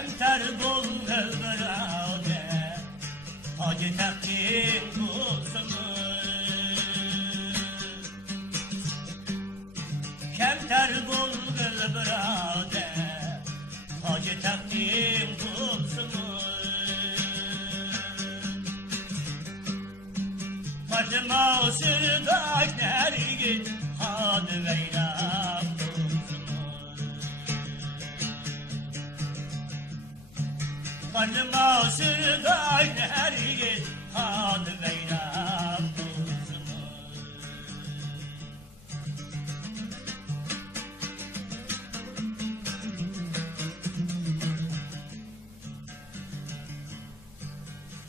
Kemter bol kılbırade Hacı Takdim kulsunuz. Kemter bol kılbırade Hacı Takdim kulsunuz. Fatıma sırdaş nergin Hadı Veyla Fatıma sırdaş nergin Hadı Veyla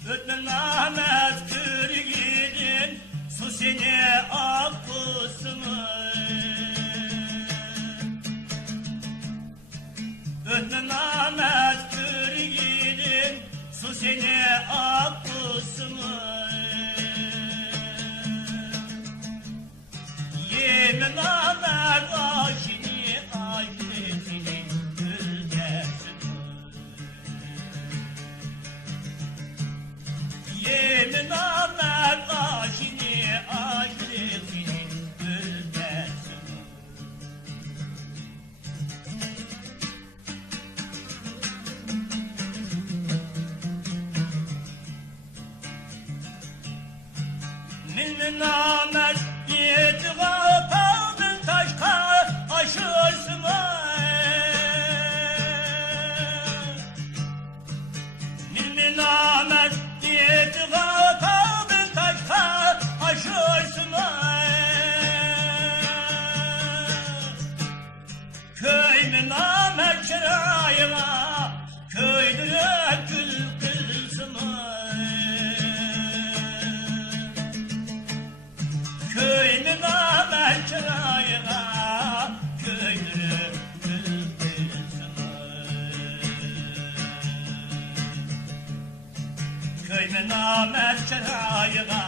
Ötmen Ahmet Kırgidin Su seni akkusunu. Ötmen Ahmet Kırgidin Su seni akkusunu. Yemin Ahmet aşini aşkını güldersin. Yemin Ahmet aşini aşkını güldersin. Min Ahmet yetiga kaldın taşka aşırsın. Min Ahmet yetiga kaldın taşka aşırsın. Köyün Ahmet çırağına köydüre gül kılsın. Köyün Ahmet çırağına köydüre gül kılsın. Köyün Ahmet çırağına